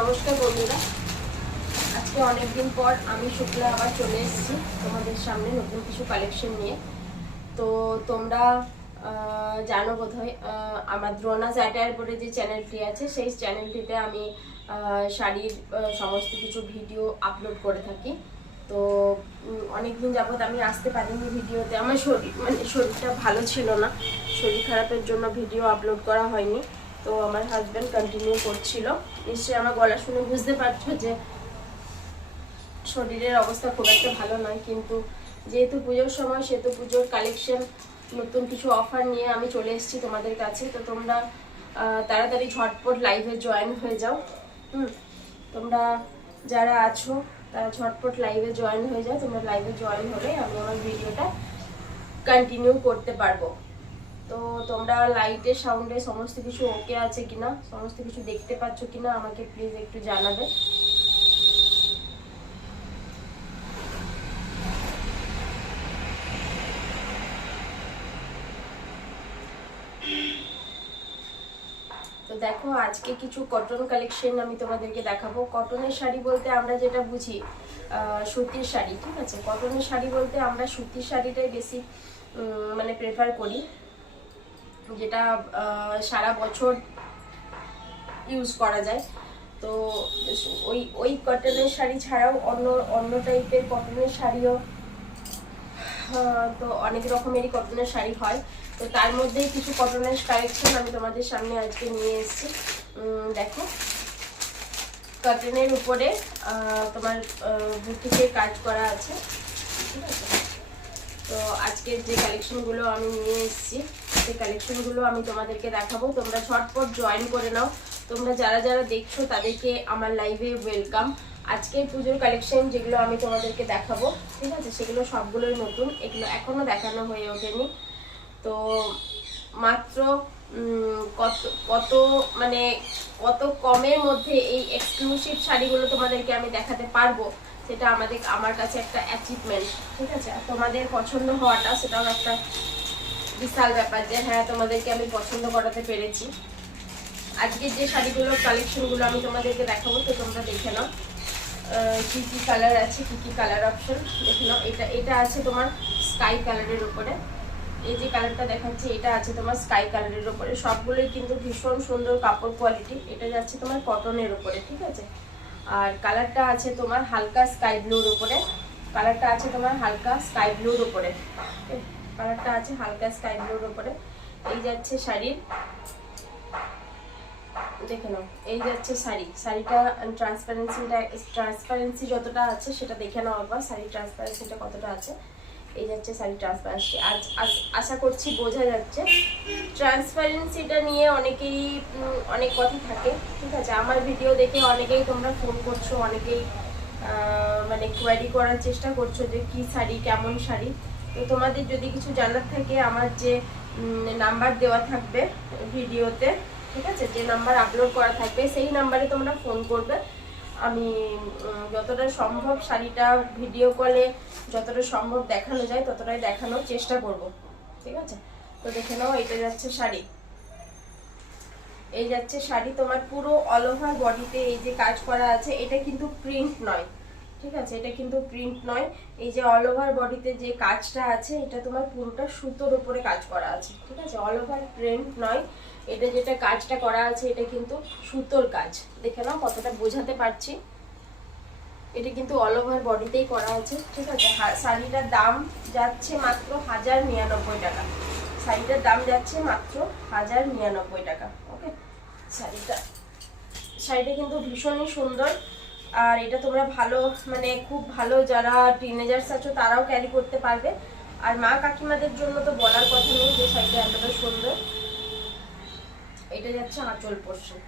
নমস্কার বন্ধুরা, আজকে অনেকদিন পর আমি শুক্লা আবার চলে এসেছি তোমাদের সামনে নতুন কিছু কালেকশন নিয়ে। তো তোমরা জানো বোধহয় আমার দ্রোনাস অ্যাটায়ার বলে যে চ্যানেলটি আছে, সেই চ্যানেলটিতে আমি শাড়ির সমস্ত কিছু ভিডিও আপলোড করে থাকি। তো অনেকদিন যাবত আমি আসতে পারিনি ভিডিওতে, আমার শরীরটা ভালো ছিল না, শরীর খারাপের জন্য ভিডিও আপলোড করা হয়নি। তো আমার হাজব্যান্ড কন্টিনিউ করছিল। নিশ্চয়ই আমার গলা শুনে বুঝতে পারছো যে শরীরের অবস্থা খুব একটা ভালো নয়, কিন্তু যেহেতু পুজোর সময় সেহেতু পুজোর কালেকশন নতুন কিছু অফার নিয়ে আমি চলে এসেছি তোমাদের কাছে। তো তোমরা তাড়াতাড়ি ঝটপট লাইভে জয়েন হয়ে যাও। তোমরা যারা আছো তারা ঝটপট লাইভে জয়েন হয়ে যাও। তোমরা লাইভে জয়েন হলে আমি আমার ভিডিওটা কন্টিনিউ করতে পারবো। তো তোমরা লাইটের সাউন্ডে সমস্ত কিছু ওকে আছে কিনা, সমস্ত কিছু দেখতে পাচ্ছ কিনা আমাকে প্লিজ একটু জানাবে। তো দেখো, আজকে কিছু কটন কালেকশন আমি তোমাদেরকে দেখাবো। কটনের শাড়ি বলতে আমরা যেটা বুঝি সুতির শাড়ি, ঠিক আছে। কটনের শাড়ি বলতে আমরা সুতির শাড়িটাই বেশি মানে প্রেফার করি, যেটা সারা বছর ইউজ করা যায়। তো ওই কটনের শাড়ি ছাড়াও অন্য টাইপের কটনের শাড়িও, তো অনেক রকমেরই কটনের শাড়ি হয়। তো তার মধ্যেই কিছু কটনের কালেকশন আমি তোমাদের সামনে আজকে নিয়ে এসেছি। দেখো, কটনের উপরে তোমার বুটিকের কাজ করা আছে, ঠিক আছে। তো আজকের যে কালেকশনগুলো আমি নিয়ে এসেছি সেই কালেকশনগুলো আমি তোমাদেরকে দেখাবো। তোমরা ঝটপট জয়েন করে নাও। তোমরা যারা যারা দেখছো তাদেরকে আমার লাইভে ওয়েলকাম। আজকের পুজোর কালেকশন যেগুলো আমি তোমাদেরকে দেখাবো, ঠিক আছে, সেগুলো সবগুলোই নতুন, এগুলো এখনো দেখানো হয়ে ওঠেনি। তো মাত্র কত মানে কত কমের মধ্যে এই এক্সক্লুসিভ শাড়িগুলো তোমাদেরকে আমি দেখাতে পারবো, সেটা আমার কাছে একটা অ্যাচিভমেন্ট, ঠিক আছে। আর তোমাদের পছন্দ হওয়াটা সেটাও একটা বিশাল ব্যাপার, যে হ্যাঁ তোমাদেরকে আমি পছন্দ করাতে পেরেছি। আজকের যে শাড়িগুলোর কালেকশনগুলো আমি তোমাদেরকে দেখাবো, তো তোমরা দেখে নাও কি কি কালার আছে, কি কি কালার অপশন দেখে নাও। এটা আছে তোমার স্কাই কালারের উপরে, এই যে কালারটা দেখাচ্ছি এটা আছে তোমার স্কাই কালারের উপরে। সবগুলোই কিন্তু ভীষণ সুন্দর কাপড় কোয়ালিটি। এটা যাচ্ছে তোমার কটনের উপরে, ঠিক আছে। আর কালারটা আছে তোমার হালকা স্কাই ব্লুর উপরে, কালারটা আছে তোমার হালকা স্কাই ব্লুর উপরে, কালারটা আছে হালকা স্কাই ব্লুর উপরে। এই যাচ্ছে শাড়ির, দেখে নাও, এই যাচ্ছে শাড়িটা ট্রান্সপারেন্সি যতটা আছে সেটা দেখে নাও একবার, শাড়ির ট্রান্সপারেন্সিটা কতটা আছে। এই যাচ্ছে শাড়ির ট্রান্সপারেন্সি। আশা করছি বোঝা যাচ্ছে। ট্রান্সপারেন্সিটা নিয়ে অনেকেই অনেক কথা থাকে, ঠিক আছে। আমার ভিডিও দেখে অনেকেই তোমরা ফোন করছো, অনেকেই মানে কোয়ারি করার চেষ্টা করছো যে কি শাড়ি, কেমন শাড়ি। তো তোমাদের যদি কিছু জানার থাকে, আমার যে নাম্বার দেওয়া থাকবে ভিডিওতে, ঠিক আছে, যে নাম্বার আপলোড করা থাকবে সেই নাম্বারে তোমরা ফোন করবে। আমি যতটা সম্ভব শাড়িটা ভিডিও কলে যতটা সম্ভব দেখানো যায় ততটাই দেখানোর চেষ্টা করব, ঠিক আছে। তো দেখে নাও, এটা যাচ্ছে শাড়ি, এই যাচ্ছে শাড়ি তোমার পুরো অল ওভার বডিতে এই যে কাজ করা আছে, এটা কিন্তু প্রিন্ট নয়, ঠিক আছে, এটা কিন্তু প্রিন্ট নয়। এই যে অল ওভার বডিতে যে কাজটা আছে এটা তোমার পুরোটা সুতোর উপরে কাজ করা আছে, ঠিক আছে, অল ওভার প্রিন্ট নয়। এটা যেটা কাজটা করা আছে এটা কিন্তু সুতোর কাজ। দেখে নাও কতটা বোঝাতে পারছি। এটা কিন্তু অল ওভার বডিতেই করা আছে, ঠিক আছে। শাড়িটার দাম যাচ্ছে মাত্র 1099 টাকা, শাড়িটার দাম যাচ্ছে মাত্র 1099 টাকা। ওকে, শাড়িটা কিন্তু ভীষণই সুন্দর। আর এটা তোমরা ভালো মানে খুব ভালো যারা টিনেজার্স আছো তারাও ক্যারি করতে পারবে। আর মা কাকিমাদের জন্য তো বলার কথা নেই যে শাড়িটা এতটা সুন্দর। এটা যাচ্ছে আঁচল পোর্শন।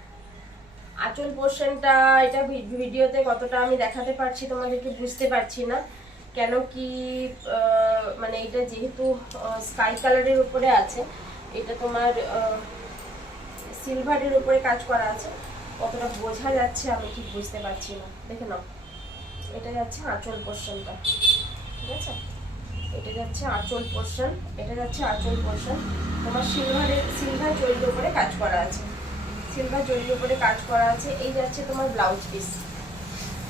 আঁচল পোর্শনটা এটা ভিডিওতে কতটা আমি দেখাতে পারছি তোমাদেরকে বুঝতে পারছি না, কেন কি মানে এটা যেহেতু স্কাই কালারের উপরে আছে, এটা তোমার সিলভারের উপরে কাজ করা আছে, কতটা বোঝা যাচ্ছে আমি ঠিক বুঝতে পারছি না। দেখে নাও, এটা যাচ্ছে আঁচল পোর্শনটা, ঠিক আছে। এটা যাচ্ছে আঁচল পোর্শন, এটা যাচ্ছে আঁচল পোর্শন তোমার সিলভার জরির উপরে কাজ করা আছে। সিলভার জরির উপরে কাজ করা আছে। এই যাচ্ছে তোমার ব্লাউজ পিস,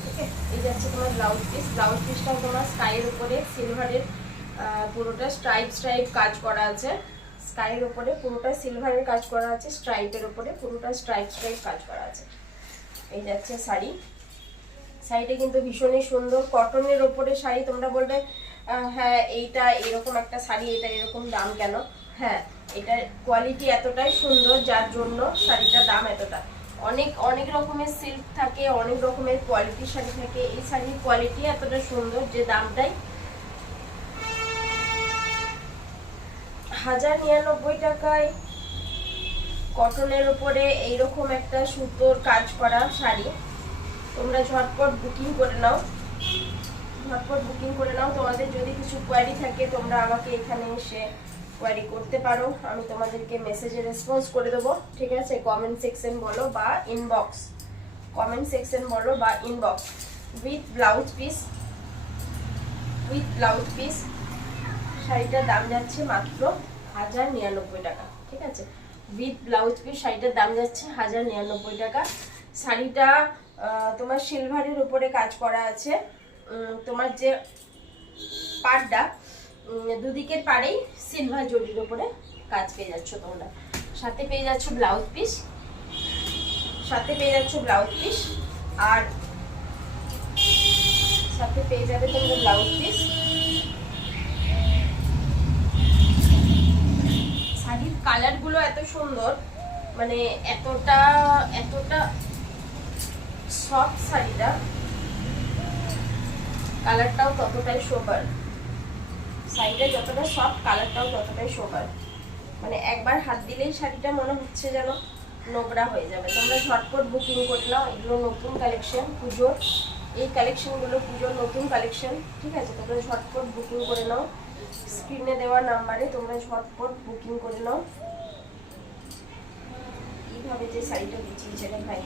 ঠিক আছে, এই যাচ্ছে তোমার ব্লাউজ পিস। ব্লাউজ পিসটাও তোমার স্কাইয়ের উপরে সিলভারের পুরোটা স্ট্রাইপ কাজ করা আছে। স্কাইয়ের উপরে পুরোটা সিলভারের কাজ করা আছে, স্ট্রাইপের উপরে পুরোটা স্ট্রাইপ কাজ করা আছে। এই যাচ্ছে শাড়ি। শাড়িটা কিন্তু ভীষণই সুন্দর, কটনের ওপরে শাড়ি। তোমরা বলবে হ্যাঁ এইটা এরকম একটা শাড়ি, এটা এরকম দাম কেন? হ্যাঁ, এটার কোয়ালিটি এতটাই সুন্দর যার জন্য শাড়িটার দাম এতটা। অনেক অনেক রকমের সিল্ক থাকে, অনেক রকমের কোয়ালিটির শাড়ি থাকে। এই শাড়ির কোয়ালিটি এতটা সুন্দর যে দামটাই 1099 টাকায় কটনের উপরে এইরকম একটা সুতোর কাজ করা শাড়ি। তোমরা ঝটপট বুকিং করে নাও, ঝটপট বুকিং করে নাও। তোমাদের যদি কিছু কোয়ারি থাকে তোমরা আমাকে এখানে এসে কোয়ারি করতে পারো, আমি তোমাদেরকে মেসেজে রেসপন্স করে দেবো, ঠিক আছে। কমেন্ট সেকশন বলো বা ইনবক্স, কমেন্ট সেকশন বলো বা inbox. With blouse piece, with blouse piece শাড়িটার দাম যাচ্ছে মাত্র 1099 টাকা, ঠিক আছে। উইথ ব্লাউজ পিস শাড়িটার দাম যাচ্ছে 1099 টাকা। শাড়িটা তোমার সিলভারের উপরে কাজ করা আছে। তোমার যে পাড়টা দুদিকের পাড়েই সিলভার জরির উপরে কাজ পেয়ে যাচ্ছ তোমরা। সাথে পেয়ে যাচ্ছ ব্লাউজ পিস, সাথে পেয়ে যাচ্ছ ব্লাউজ পিস, আর সাথে পেয়ে যাবে তোমরা ব্লাউজ পিস। শাড়ির কালার গুলো এত সুন্দর, মানে এতটা এতটা সফট শাড়িটা, কালারটাও ততটাই সোবার। শাড়িটা যতটা সফট কালারটাও ততটাই সোবার। মানে একবার হাত দিলেই শাড়িটা মনে হচ্ছে যেন নোংরা হয়ে যাবে। তোমরা ঝটপট বুকিং করে নাও। এগুলো নতুন কালেকশন, পুজোর এই কালেকশনগুলো পুজোর নতুন কালেকশন, ঠিক আছে। তোমরা ঝটপট বুকিং করে নাও, স্ক্রিনে দেওয়া নাম্বারে তোমরা ঝটপট বুকিং করে নাও। এইভাবে যে শাড়িটা বিছিয়েছে রে ভাই,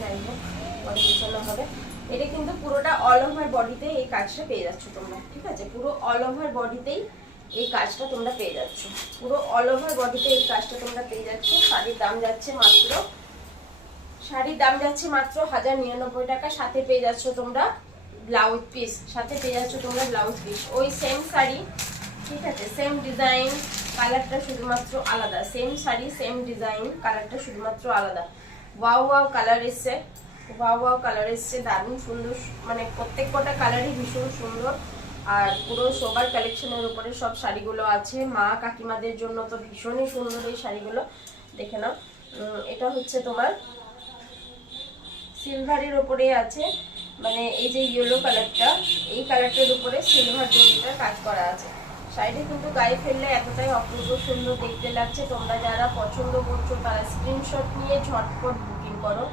যাই হোক পরে বিছানো হবে। এটা কিন্তু পুরোটা অল ওভার বডিতে এই কাজটা পেয়ে যাচ্ছ তোমরা, ঠিক আছে। পুরো অল ওভার বডিতেই এই কাজটা তোমরা পেয়ে যাচ্ছ, পুরো অল ওভার বডিতে এই কাজটা তোমরা পেয়ে যাচ্ছ। শাড়ির দাম যাচ্ছে মাত্র, শাড়ির দাম যাচ্ছে মাত্র 1099 টাকা। সাথে পেয়ে যাচ্ছ তোমরা ব্লাউজ পিস, সাথে পেয়ে যাচ্ছ তোমরা ব্লাউজ পিস। ওই সেম শাড়ি, ঠিক আছে, সেম ডিজাইন, কালারটা শুধুমাত্র আলাদা। সেম শাড়ি সেম ডিজাইন, কালারটা শুধুমাত্র আলাদা। ওয়াও ওয়াও কালার এসছে, ওয়াও ওয়াও কালার এসছে, দারুণ সুন্দর। মানে প্রত্যেক কটা কালারই ভীষণ সুন্দর। আর পুরো সোবার কালেকশনের উপরে সব শাড়িগুলো আছে। মা কাকিমাদের জন্য তো ভীষণই সুন্দর এই শাড়িগুলো, দেখে নাও। এটা হচ্ছে তোমার সিলভারের উপরে আছে, মানে এই যে ইয়েলো কালারটা, এই কালারটার উপরে সিলভার জরিটা কাজ করা আছে। শাড়িটা কিন্তু গায়ে ফেললে এতটাই অপূর্ব সুন্দর দেখতে লাগছে। তোমরা যারা পছন্দ করছো তারা স্ক্রিনশট নিয়ে ঝটপট বুকিং করো।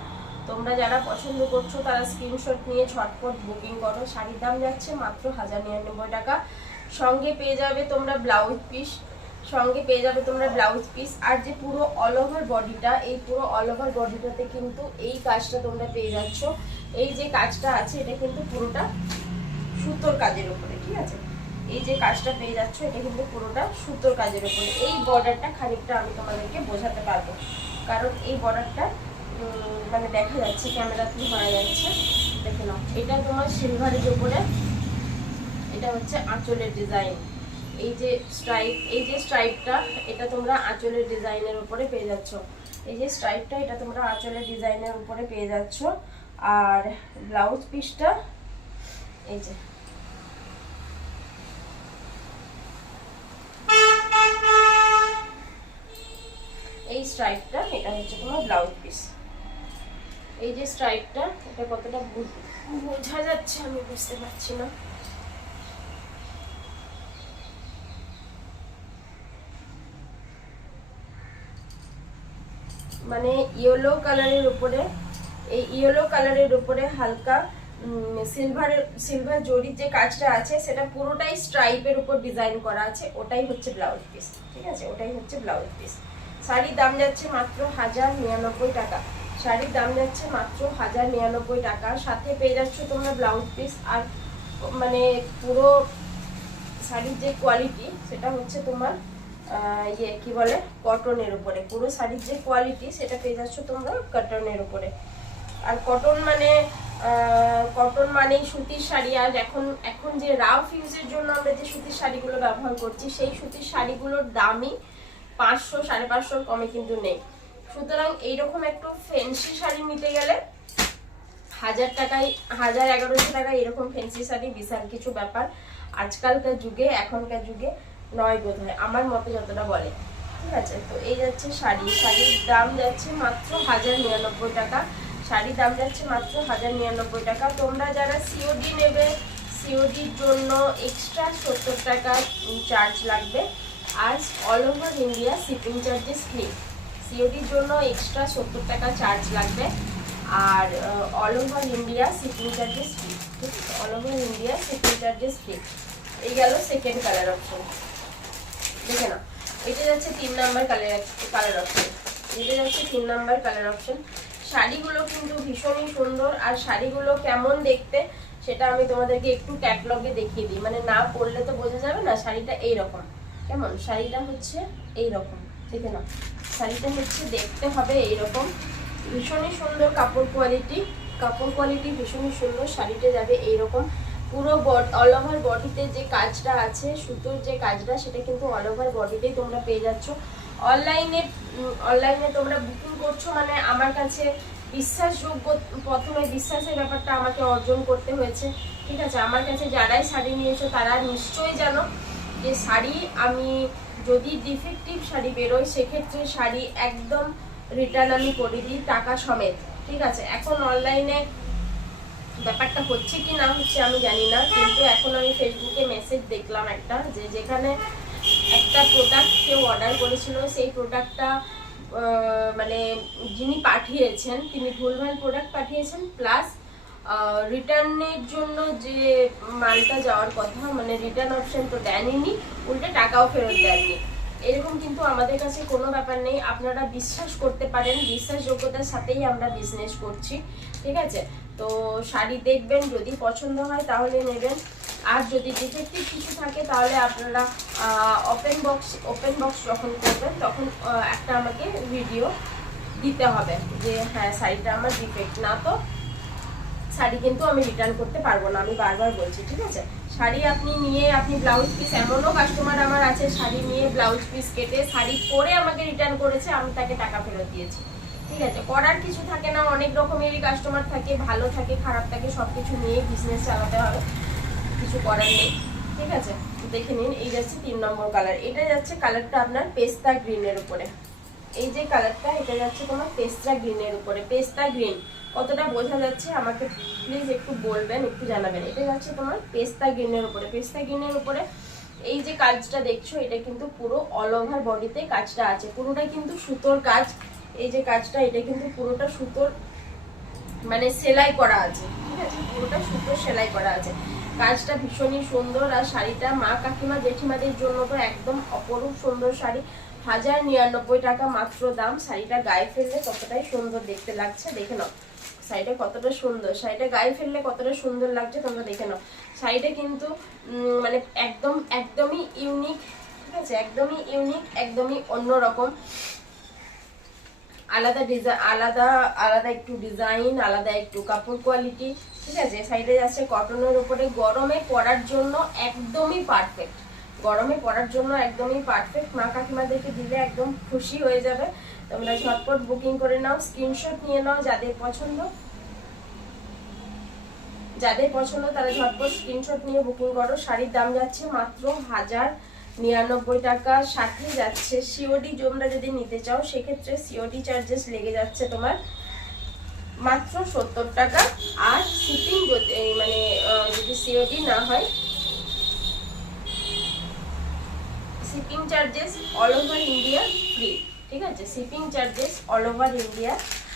তোমরা যারা পছন্দ করছো তারা স্ক্রিনশট নিয়ে ঝটপট বুকিং করো। শাড়ির দাম যাচ্ছে মাত্র 1099 টাকা। সঙ্গে পেয়ে যাবে তোমরা ব্লাউজ পিস, সঙ্গে পেয়ে যাবে তোমরা ব্লাউজ পিস। আর যে পুরো অল ওভার বডিটা, এই পুরো অল ওভার বডিটাতে কিন্তু এই কাজটা তোমরা পেয়ে যাচ্ছ। এই যে কাজটা আছে এটা কিন্তু পুরোটা সুতোর কাজের উপরে, ঠিক আছে। এই যে কাজটা পেয়ে যাচ্ছ এটা কিন্তু পুরোটা সুতোর কাজের উপরে। এই বর্ডারটা খানিকটা আমি তোমাদেরকে বোঝাতে পারবো, কারণ এই বর্ডারটা মানে দেখা যাচ্ছে, ক্যামেরাতে ধরা যাচ্ছে, দেখে নাও। এটা তোমার সিলভারের উপরে, এটা হচ্ছে আঁচলের ডিজাইন। এই যে স্ট্রাইপ, এই যে স্ট্রাইপটা এটা তোমরা আঁচলের ডিজাইনের উপরে পেয়ে যাচ্ছ। এই যে স্ট্রাইপটা এটা তোমরা আঁচলের ডিজাইনের উপরে পেয়ে যাচ্ছ। আর ব্লাউজ পিসটা এই যে, এই স্ট্রাইপটা এটা হচ্ছে তোমার ব্লাউজ পিস। এই যে স্ট্রাইপটা, এটা কতটা বোঝা যাচ্ছে আমি বুঝতে পারছি না। মানে ইয়েলো কালারের উপরে, এই ইয়েলো কালারের উপরে হালকা সিলভার জরির যে কাজটা আছে সেটা পুরোটাই স্ট্রাইপের উপর ডিজাইন করা আছে। ওটাই হচ্ছে ব্লাউজ পিস, ঠিক আছে, ওটাই হচ্ছে ব্লাউজ পিস। শাড়ির দাম যাচ্ছে মাত্র 1099 টাকা। শাড়ির দাম যাচ্ছে মাত্র 1099 টাকা। সাথে পেয়ে যাচ্ছ তোমরা ব্লাউজ পিস। আর মানে পুরো শাড়ির যে কোয়ালিটি সেটা হচ্ছে তোমার ইয়ে কি বলে কটনের উপরে, পুরো শাড়ির যে কোয়ালিটি সেটা পেয়ে যাচ্ছ তোমরা কটনের উপরে। আর কটন মানেই সুতির শাড়ি। আর এখন যে রাফ ইউজের জন্য আমরা যে সুতির শাড়িগুলো ব্যবহার করছি, সেই সুতির শাড়িগুলোর দামই 500 550 কমে কিন্তু নেই। সুতরাং এইরকম একটু ফ্যান্সি শাড়ি নিতে গেলে 1000 টাকায় 1100 টাকায় এরকম ফ্যান্সি শাড়ি বিশাল কিছু ব্যাপার আজকালকার যুগে, এখনকার যুগে নয় বোধ হয়, আমার মতে যতটা বলে। ঠিক আছে, তো এই যাচ্ছে শাড়ির দাম যাচ্ছে মাত্র 1099 টাকা। শাড়ির দাম যাচ্ছে মাত্র 1099 টাকা। তোমরা যারা সিওডি নেবে, সিওডির জন্য এক্সট্রা 70 টাকা চার্জ লাগবে। আর all over India shipping charges free. সিওডির জন্য এক্সট্রা 70 টাকা চার্জ লাগবে, আর all over India shipping charges free. ঠিক আছে, all over India shipping charges free. এই গেল সেকেন্ড কালার অপশন। দেখে না, এটা যাচ্ছে 3 নাম্বার কালার অপশন। এটা যাচ্ছে 3 নাম্বার কালার অপশন। শাড়িগুলো কিন্তু ভীষণই সুন্দর। আর শাড়িগুলো কেমন দেখতে সেটা আমি তোমাদেরকে একটু ক্যাটলগে দেখিয়ে দিই, মানে না পরলে তো বোঝা যাবে না শাড়িটা এইরকম কেমন। শাড়িটা হচ্ছে এইরকম, ঠিক না, শাড়িটা হচ্ছে দেখতে হবে এইরকম। ভীষণই সুন্দর কাপড় কোয়ালিটি ভীষণই সুন্দর। শাড়িটা যাবে এইরকম পুরো অল ওভার বডিতে যে কাজটা আছে, সুতোর যে কাজটা, সেটা কিন্তু অল ওভার বডিতেই তোমরা পেয়ে যাচ্ছ। অনলাইনে তোমরা বুকিং করছো মানে আমার কাছে বিশ্বাসযোগ্য, প্রথমে বিশ্বাসের ব্যাপারটা আমাকে অর্জন করতে হয়েছে। ঠিক আছে, আমার কাছে যারাই শাড়ি নিয়েছো তারা নিশ্চয়ই জানো যে শাড়ি আমি যদি ডিফেক্টিভ শাড়ি বেরোয় সেক্ষেত্রে শাড়ি একদম রিটার্ন আমি করে দিই টাকা সমেত। ঠিক আছে, এখন অনলাইনে ব্যাপারটা হচ্ছে কি না হচ্ছে আমি জানি না, কিন্তু এখন আমি ফেসবুকে মেসেজ দেখলাম একটা, যে যেখানে একটা প্রোডাক্ট কেউ অর্ডার করেছিল, সেই প্রোডাক্টটা মানে যিনি পাঠিয়েছেন তিনি ভুলভাল প্রোডাক্ট পাঠিয়েছেন, প্লাস রিটার্নের জন্য যে মালটা যাওয়ার কথা, মানে রিটার্ন অপশন তো দেননি, উল্টে টাকাও ফেরত দেননি। এরকম কিন্তু আমাদের কাছে কোনো ব্যাপার নেই, আপনারা বিশ্বাস করতে পারেন, বিশ্বাসযোগ্যতার সাথেই আমরা বিজনেস করছি। ঠিক আছে, তো শাড়ি দেখবেন, যদি পছন্দ হয় তাহলে নেবেন, আর যদি ডিফেক্টিভ কিছু থাকে তাহলে আপনারা ওপেন বক্স যখন করবেন তখন একটা আমাকে ভিডিও দিতে হবে যে হ্যাঁ শাড়িটা আমার ডিফেক্ট, না তো শাড়ি কিন্তু আমি রিটার্ন করতে পারবো না, আমি বারবার বলছি। ঠিক আছে, শাড়ি আপনি নিয়ে আপনি ব্লাউজ পিস, এমনও কাস্টমার আমার আছে শাড়ি নিয়ে ব্লাউজ পিস কেটে শাড়ি পরে আমাকে রিটার্ন করেছে, আমি তাকে টাকা ফেরত দিয়েছি। ঠিক আছে, করার কিছু থাকে না, অনেক রকমেরই কাস্টমার থাকে, ভালো থাকে খারাপ থাকে, সব কিছু নিয়ে বিজনেস চালাতে হবে, কিছু করার নেই। ঠিক আছে, দেখে নিন, এই যাচ্ছে 3 নম্বর কালার। এটা যাচ্ছে কালারটা আপনার পেস্তা গ্রিনের উপরে। এই যে কালারটা, এটা যাচ্ছে তোমার পেস্তা গ্রিনের উপরে। পেস্তা গ্রিন কতটা বোঝা যাচ্ছে আমাকে প্লিজ একটু বলবেন, একটু জানাবেন। এটা যাচ্ছে তোমার পেস্তা গ্রিনের উপরে। পেস্তা গ্রিনের উপরে এই যে কাজটা দেখছো, এটা কিন্তু পুরো অল ওভার বডিতে কাজটা আছে, পুরোটা কিন্তু সুতোর কাজ। এই যে কাজটা, এটা কিন্তু পুরোটা সুতোর মানে সেলাই করা আছে। ঠিক আছে, পুরোটা সুতোর সেলাই করা আছে, কাজটা ভীষণই সুন্দর। আর শাড়িটা মা কাকিমা জেঠিমাদের জন্য তো একদম অপরূপ সুন্দর শাড়ি। 1099 টাকা মাত্র দাম। শাড়িটা গায়ে ফেললে কতটাই সুন্দর দেখতে লাগছে দেখে নাও, শাড়িটা কতটা সুন্দর, শাড়িটা গায়ে ফেললে কতটা সুন্দর লাগছে তোমরা দেখে নাও। শাড়িটা কিন্তু মানে একদমই ইউনিক। ঠিক আছে, একদমই ইউনিক, একদমই অন্যরকম, আলাদা ডিজাইন, আলাদা একটু ডিজাইন, আলাদা একটু কাপড় কোয়ালিটি। ঠিক আছে, শাড়িটা যাচ্ছে কটনের উপরে, গরমে পরার জন্য একদমই পারফেক্ট, গরমে পরার জন্য একদমই পারফেক্ট। মা কাকিমাদেরকে দিলে একদম খুশি হয়ে যাবে। তোমরা ঝটপট বুকিং করে নাও, স্ক্রিনশট নিয়ে নাও, যাদের পছন্দ তারা ঝটপট স্ক্রিনশট নিয়ে বুকিং করো। শাড়ির দাম যাচ্ছে মাত্র 1099 টাকা, সাথে যাচ্ছে সিওডি। তোমরা যদি নিতে চাও সেক্ষেত্রে সিওডি চার্জেস লেগে যাচ্ছে তোমার মাত্র 70 টাকা। আর শিপিং মানে যদি সিওডি না হয়, shipping charges all over India free. ঠিক আছে, shipping charges all over India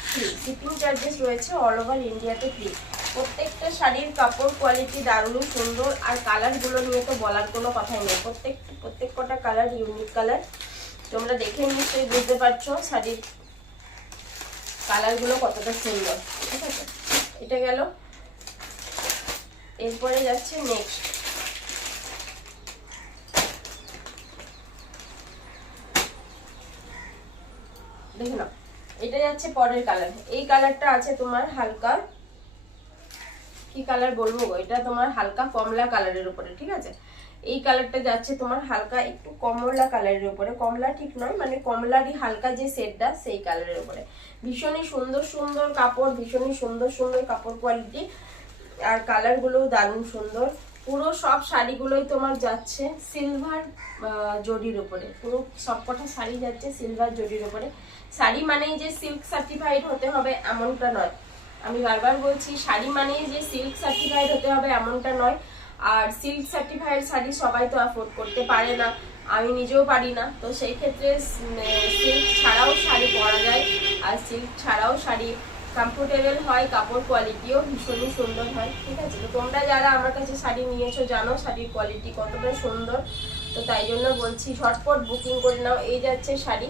free, shipping charges রয়েছে অল ওভার ইন্ডিয়াতে ফ্রি। প্রত্যেকটা শাড়ির কাপড় কোয়ালিটি দারুণ সুন্দর, আর কালারগুলো নিয়ে তো বলার কোনো কথাই নেই, প্রত্যেক কটা কালার ইউনিক কালার। তোমরা দেখে নিশ্চয়ই বুঝতে পারছো শাড়ির কালারগুলো কতটা সুন্দর। ঠিক আছে, এটা গেল। এরপরে যাচ্ছে নেক্সট। দেখে নাও, এটা যাচ্ছে পরের কালার। এই কালারটা আছে তোমার হালকা, কি কালার বলবো গো, এটা তোমার হালকা কমলা কালারের উপরে, ঠিক আছে। এই কালারটা যাচ্ছে তোমার হালকা একটু কমলা কালারের উপরে, কমলা ঠিক নয় মানে কমলারই হালকা যে শেডটা সেই কালারের উপরে। ভীষণই সুন্দর সুন্দর কাপড়, ভীষণই সুন্দর সুন্দর কাপড় কোয়ালিটি, আর কালারগুলো দারুণ সুন্দর। পুরো সব শাড়িগুলোই তোমার যাচ্ছে সিলভার জরির উপরে, পুরো সবকটা শাড়ি যাচ্ছে সিলভার জরির উপরে। শাড়ি মানেই যে সিল্ক সার্টিফাইড হতে হবে এমনটা নয়, আমি বারবার বলছি, শাড়ি মানেই যে সিল্ক সার্টিফাইড হতে হবে এমনটা নয়। আর সিল্ক সার্টিফাইড শাড়ি সবাই তো অ্যাফোর্ড করতে পারে না, আমি নিজেও পারি না, তো সেই ক্ষেত্রে সিল্ক ছাড়াও শাড়ি পরা যায়। আর সিল্ক ছাড়াও শাড়ি কমফোর্টেবল হয়, কাপড় কোয়ালিটিও ভীষণই সুন্দর হয়, ঠিক আছে। তো তোমরা যারা আমার কাছে শাড়ি নিয়েছো জানো শাড়ির কোয়ালিটি কতটা সুন্দর, তো তাই জন্য বলছি ঝটপট বুকিং করে নাও। এই যাচ্ছে শাড়ি,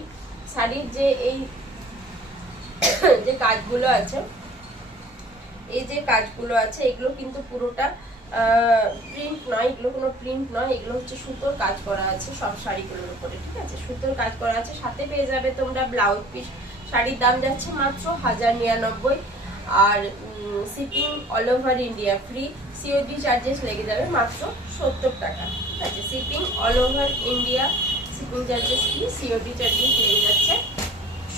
শাড়ির যে এই যে কাজগুলো আছে, এই যে কাজগুলো আছে এগুলো কিন্তু পুরোটা প্রিন্ট নয়, এগুলো কোনো প্রিন্ট নয়, এগুলো হচ্ছে সুতোর কাজ করা আছে সব শাড়িগুলোর উপরে, ঠিক আছে, সুতোর কাজ করা আছে। সাথে পেয়ে যাবে তোমরা ব্লাউজ পিস। শাড়ির দাম যাচ্ছে মাত্র 1099, আর shipping all over India free, COD charges লেগে যাবে মাত্র 70 টাকা, ঠিক আছে। Shipping all over India, shipping charges কি, সিওডি চার্জেস লেগে যাচ্ছে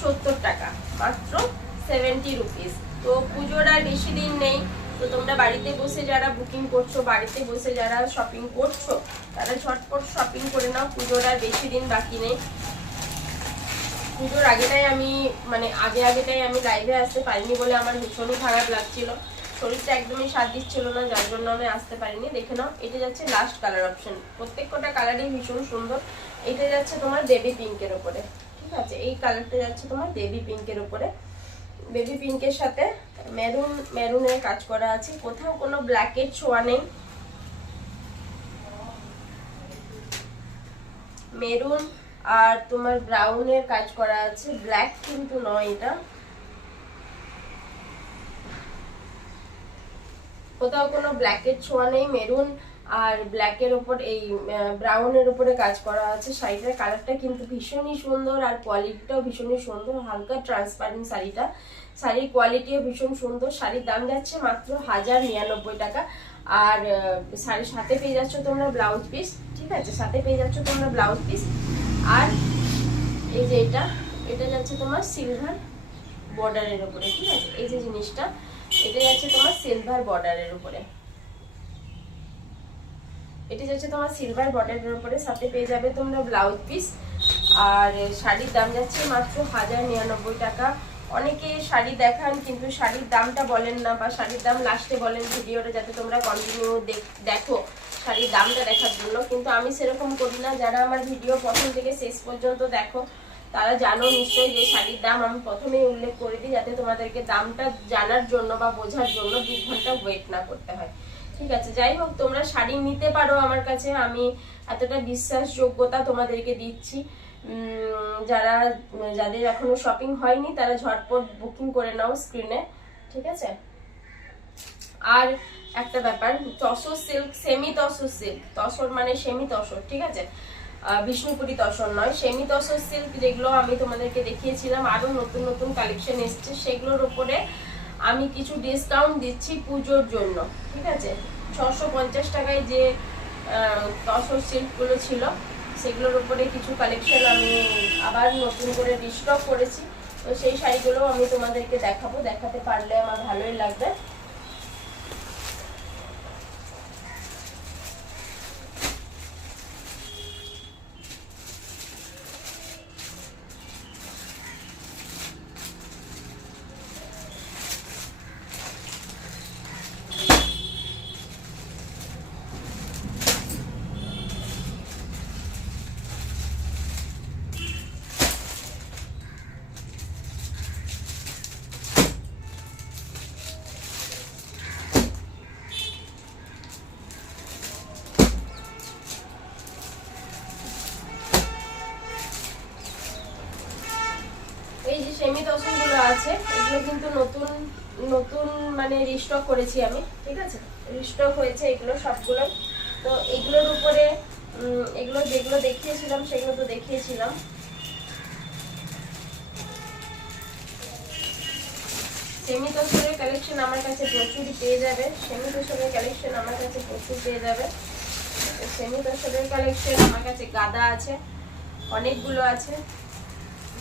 70 টাকা, মাত্র 70 রুপিস। তো পুজোর আর বেশি দিন নেই, তো তোমরা বাড়িতে বসে যারা বুকিং করছো, বাড়িতে বসে যারা শপিং করছো, তারা ঝটপট শপিং করে নাও, পুজোর আর বেশি দিন বাকি নেই। পুজোর আগেটাই আমি মানে আগেটাই আমি লাইভে আসতে পারিনি বলে আমার ভীষণই খারাপ লাগছিল, শরীরটা একদমই সাথ দিচ্ছিল না, যার জন্য আমি আসতে পারিনি। দেখে নাও, এটা যাচ্ছে লাস্ট কালার অপশন, প্রত্যেকটা কালারই ভীষণ সুন্দর। এটা যাচ্ছে তোমার বেবি পিঙ্কের উপরে, ঠিক আছে, এই কালারটা যাচ্ছে তোমার বেবি পিঙ্কের উপরে, বেবি পিঙ্কের সাথে মেরুনের কাজ করা আছে, কোথাও কোনো ব্ল্যাকের ছোঁয়া নেই, মেরুন আর তোমার ব্রাউনের কাজ করা আছে, ব্ল্যাক কিন্তু নয়, এটা কোথাও কোনো ব্ল্যাকের ছোঁয়া নেই, মেরুন আর ব্ল্যাকের ওপর এই ব্রাউনের উপরে কাজ করা আছে। শাড়িটার কালারটা কিন্তু ভীষণই সুন্দর, আর কোয়ালিটিটাও ভীষণই সুন্দর, হালকা ট্রান্সপারেন্ট শাড়িটা, শাড়ির কোয়ালিটিও ভীষণ সুন্দর। শাড়ির দাম যাচ্ছে মাত্র 1099 টাকা, আর শাড়ির সাথে পেয়ে যাচ্ছ তোমরা ব্লাউজ পিস, ঠিক আছে, সাথে পেয়ে যাচ্ছ তোমরা ব্লাউজ পিস। আর এই যে এটা যাচ্ছে তোমার সিলভার বর্ডারের উপরে, ঠিক আছে, এই যে জিনিসটা এটা যাচ্ছে তোমার সিলভার বর্ডারের উপরে, এটা যাচ্ছে তোমার সিলভার বর্ডারের উপরে, সাথে পেয়ে যাবে তোমরা ব্লাউজ পিস। আর শাড়ির দাম যাচ্ছে মাত্র 1099 টাকা। অনেকে শাড়ি দেখান কিন্তু শাড়ির দামটা বলেন না, বা শাড়ির দাম লাস্টে বলেন ভিডিওটা, যাতে তোমরা কন্টিনিউ দেখো শাড়ির দামটা দেখার জন্য, কিন্তু আমি সেরকম করি না। যারা আমার ভিডিও প্রথম থেকে শেষ পর্যন্ত দেখো তারা জানো নিশ্চয়ই যে শাড়ির দাম আমি প্রথমেই উল্লেখ করে দিই, যাতে তোমাদেরকে দামটা জানার জন্য বা বোঝার জন্য 2 ঘন্টা ওয়েট না করতে হয়, ঠিক আছে। যাই হোক, তোমরা শাড়ি নিতে পারো আমার কাছে, আমি এতটা বিশ্বাসযোগ্যতা তোমাদেরকে দিচ্ছি। যাদের এখনো শপিং হয়নি তারা ঝটপট বুকিং করে নাও স্ক্রিনে, ঠিক আছে। আর একটা ব্যাপার, tussar silk, semi tussar silk, tussar মানে সেমি তসর, ঠিক আছে, বিষ্ণুপুরি তসর নয়, সেমি তসর সিল্ক যেগুলো আমি তোমাদেরকে দেখিয়েছিলাম, আরো নতুন নতুন কালেকশন এসছে, সেগুলোর উপরে আমি কিছু ডিসকাউন্ট দিচ্ছি পুজোর জন্য, ঠিক আছে। 650 টাকায় যে তসর সিল্কগুলো ছিল সেগুলোর উপরে কিছু কালেকশন আমি আবার নতুন করে রিস্টক করেছি, তো সেই শাড়িগুলো আমি তোমাদেরকে দেখাবো, দেখাতে পারলে আমার ভালোই লাগবে। এই যে সেমি তসরগুলো আছে এগুলো কিন্তু নতুন নতুন মানে রিস্টক করেছি আমি, ঠিক আছে, রিস্টক হয়েছে এগুলো সবগুলো। তো এগুলোর উপরে এগুলো যেগুলো দেখিয়েছিলাম সেগুলো তো দেখিয়েছিলাম, সেমি তসরের কালেকশন আমার কাছে প্রচুর পেয়ে যাবে, সেমি তসরের কালেকশন আমার কাছে প্রচুর পেয়ে যাবে। সেমি তসরের কালেকশন আমার কাছে গাদা আছে, অনেকগুলো আছে।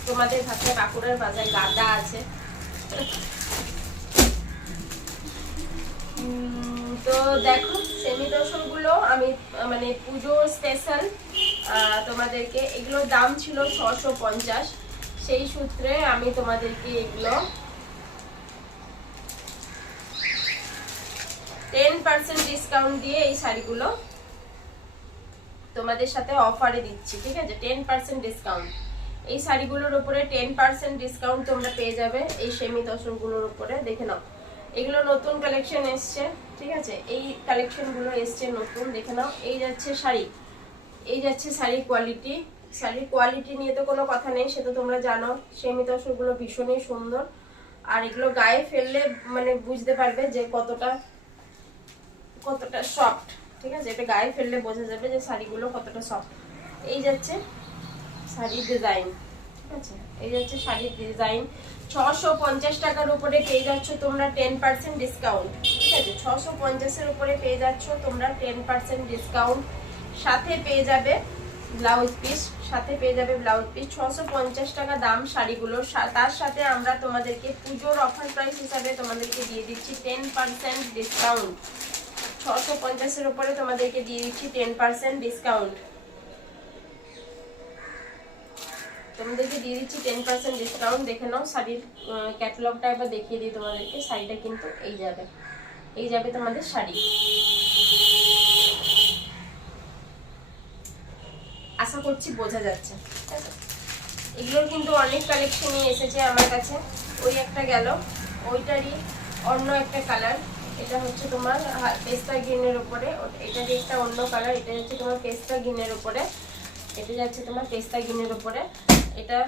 তোমাদের ভাষায় বাঁকুড়ার বাজারে গাদা আছে। তো দেখো সেমি তসর গুলো আমি মানে পুজোর স্পেশাল তোমাদেরকে, এগুলোর দাম ছিল 650, সেই সূত্রে আমি তোমাদেরকে এগুলো 10% ডিসকাউন্ট দিয়ে এই শাড়িগুলো তোমাদের সাথে অফারে দিচ্ছি, ঠিক আছে? 10% ডিসকাউন্ট এই শাড়িগুলোর উপরে 10% ডিসকাউন্ট তোমরা পেয়ে যাবে এই সেমি তসরগুলোর উপরে। দেখে নাও, এগুলো নতুন কালেকশন এসছে, ঠিক আছে? এই কালেকশনগুলো এসছে নতুন, দেখে নাও। এই যাচ্ছে শাড়ি, এই যাচ্ছে শাড়ির কোয়ালিটি। শাড়ির কোয়ালিটি নিয়ে তো কোনো কথা নেই, সেটা তোমরা জানো। সেমি তসরগুলো ভীষণই সুন্দর, আর এগুলো গায়ে ফেললে মানে বুঝতে পারবে যে কতটা সফট, ঠিক আছে? এটা গায়ে ফেললে বোঝা যাবে যে শাড়িগুলো কতটা সফট। এই যাচ্ছে শাড়ির ডিজাইন, ঠিক আছে? এই যাচ্ছে শাড়ির ডিজাইন। 650 টাকার উপরে পেয়ে যাচ্ছ তোমরা 10% ডিসকাউন্ট, ঠিক আছে? 650-এর উপরে পেয়ে যাচ্ছ তোমরা 10% ডিসকাউন্ট, সাথে পেয়ে যাবে ব্লাউজ পিস, সাথে পেয়ে যাবে ব্লাউজ পিস। 650 টাকা দাম শাড়িগুলোর, তার সাথে আমরা তোমাদেরকে পুজোর অফার প্রাইস হিসাবে তোমাদেরকে দিয়ে দিচ্ছি 10% ডিসকাউন্ট। 650-এর উপরে তোমাদেরকে দিয়ে দিচ্ছি 10% ডিসকাউন্ট, তোমাদেরকে দিয়ে দিচ্ছি 10% ডিসকাউন্ট। দেখে নাও শাড়ির ক্যাটালগটা একবার দেখিয়ে দিই তোমাদেরকে। শাড়িটা কিন্তু এই যাবে, এই যাবে তোমাদের শাড়ি। আশা করছি বোঝা যাচ্ছে, ঠিক আছে? এগুলোর কিন্তু অনেক কালেকশনই এসেছে আমার কাছে। ওই একটা গেল, ওইটারই অন্য একটা কালার। এটা হচ্ছে তোমার পেস্তা গ্রিনের উপরে, এটারই একটা অন্য কালার। এটা হচ্ছে তোমার পেস্তা গ্রিনের উপরে, এটা যাচ্ছে তোমার পেস্তা গ্রিনের উপরে। এটা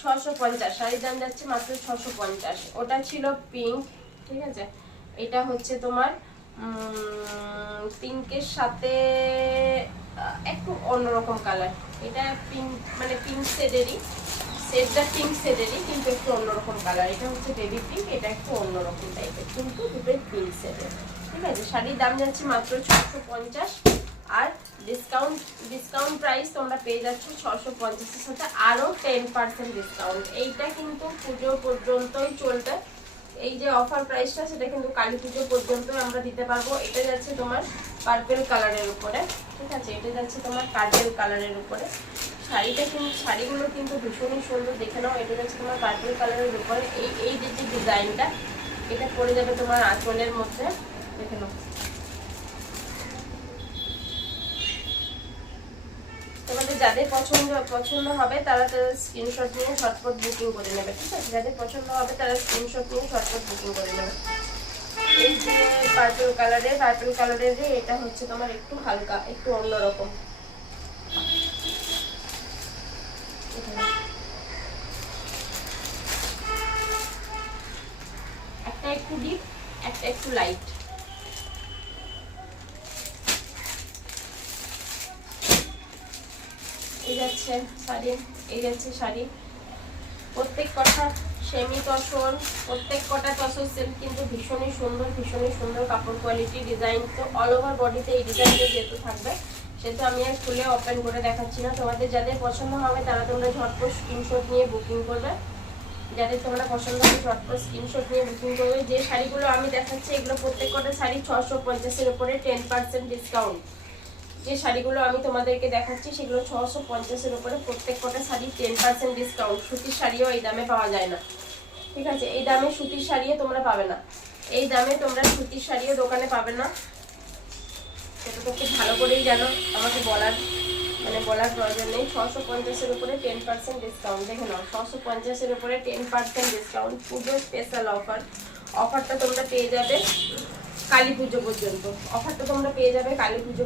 650, শাড়ির দাম যাচ্ছে মাত্র 650। ওটা ছিল পিঙ্ক, ঠিক আছে? এটা হচ্ছে তোমার পিঙ্কের সাথে একটু অন্যরকম কালার। এটা পিঙ্ক মানে পিঙ্ক শেডেরই, শেডটা পিঙ্ক শেডেরই কিন্তু একটু অন্যরকম কালার। এটা হচ্ছে বেবি পিঙ্ক, এটা একটু অন্যরকম টাইপের, কিন্তু দুটোই পিঙ্ক শেডের, ঠিক আছে? শাড়ির দাম যাচ্ছে মাত্র 650, আর ডিসকাউন্ট প্রাইস তোমরা পেয়ে যাচ্ছ 650-এর সাথে আরো 10% ডিসকাউন্ট। এইটা কিন্তু পুজো পর্যন্তই চলবে, এই যে অফার প্রাইসটা সেটা কিন্তু কালী পুজো পর্যন্ত আমরা দিতে পারবো। এটা যাচ্ছে তোমার পার্পল কালারের উপরে, ঠিক আছে? এটা যাচ্ছে তোমার পার্পল কালারের উপরে। শাড়িগুলো কিন্তু ভীষণই সুন্দর, দেখে নাও। এটা যাচ্ছে তোমার পার্পল কালারের উপরে। এই যে ডিজাইনটা, এটা পড়ে যাবে তোমার আঁচলের মধ্যে, দেখে নাও। তোমাদের যাদের পছন্দ হবে তারা তাদের স্ক্রিনশট নিয়ে ঝটপট বুকিং করে নেবে, ঠিক আছে? যাদের পছন্দ হবে তারা স্ক্রিনশট নিয়ে ঝটপট বুকিং করে নেবে। এই যে পার্পল কালারের এটা হচ্ছে তোমার একটু হালকা, একটু অন্যরকম। একটা একটু ডিপ, একটা একটু লাইট। এই যাচ্ছে শাড়ি, প্রত্যেক কটা সেমি তসর, প্রত্যেক কটা তসর সেল কিন্তু ভীষণই সুন্দর কাপড় কোয়ালিটি, ডিজাইন তো অল ওভার বডিতে এই ডিজাইনটা যেহেতু থাকবে সেহেতু আমি আর খুলে ওপেন করে দেখাচ্ছি না। তোমাদের যাদের পছন্দ হবে তারা তোমরা ঝটপট স্ক্রিনশট নিয়ে বুকিং করবে, যাদের তোমরা পছন্দ হবে ঝটপট স্ক্রিনশট নিয়ে বুকিং করবে। যে শাড়িগুলো আমি দেখাচ্ছি এগুলো প্রত্যেক কটা শাড়ি 650-এর উপরে 10% ডিসকাউন্ট। যে শাড়িগুলো আমি তোমাদেরকে দেখাচ্ছি সেগুলো 650-এর উপরে প্রত্যেক কটা শাড়ি 10% ডিসকাউন্ট। সুতির শাড়িও এই দামে পাওয়া যায় না, ঠিক আছে? এই দামে সুতির শাড়িও তোমরা পাবে না, এই দামে তোমরা সুতির শাড়িও দোকানে পাবে না, সেটা তো খুব ভালো করেই জানো, আমাকে বলার প্রয়োজন নেই। 650-এর উপরে 10% ডিসকাউন্ট, দেখে নাও। 650-এর উপরে 10% ডিসকাউন্ট, পুজো স্পেশাল অফারটা তোমরা পেয়ে যাবে কালী পুজো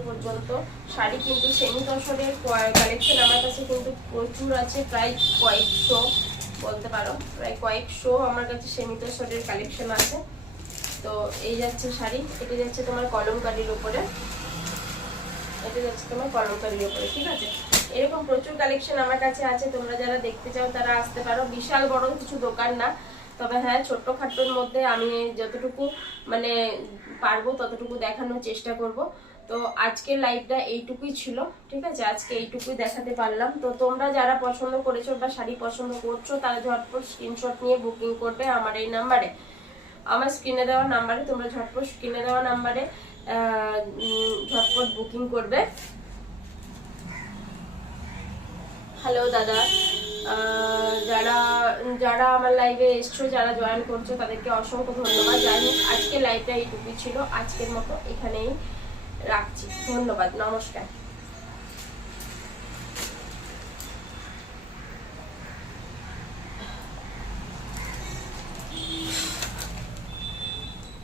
পর্যন্ত। শাড়ি কিন্তু সেমি তসরের কালেকশন আমার কাছে কিন্তু প্রচুর আছে, প্রায় কয়েকশো বলতে পারো, প্রায় কয়েকশো আমার কাছে সেমি তসরের কালেকশন আছে। তো এই যাচ্ছে শাড়ি, এটা যাচ্ছে তোমার কলমকারীর উপরে, ঠিক আছে? এরকম প্রচুর কালেকশন আমার কাছে আছে, তোমরা যারা দেখতে চাও তারা আসতে পারো। বিশাল বড় কিছু দোকান না, তবে হ্যাঁ, ছোট্টখাট্টোর মধ্যে আমি যতটুকু মানে পারবো ততটুকু দেখানোর চেষ্টা করব। তো আজকের লাইভটা এইটুকুই ছিল, ঠিক আছে, আজকে এইটুকুই দেখাতে পারলাম। তো তোমরা যারা পছন্দ করেছো বা শাড়ি পছন্দ করছো তারা ঝটপট স্ক্রিনশট নিয়ে বুকিং করবে আমার এই নাম্বারে, আমার স্ক্রিনে দেওয়া নাম্বারে। তোমরা ঝটপট স্ক্রিনে দেওয়া নাম্বারে ঝটপট বুকিং করবে। হ্যালো দাদা, যারা যারা আমার লাইভে এসছো, যারা জয়েন করছো তাদেরকে অসংখ্য ধন্যবাদ। যাই হোক, আজকের লাইভটা এইটুকুই ছিল, আজকের মতো এখানেই রাখছি। ধন্যবাদ, নমস্কার।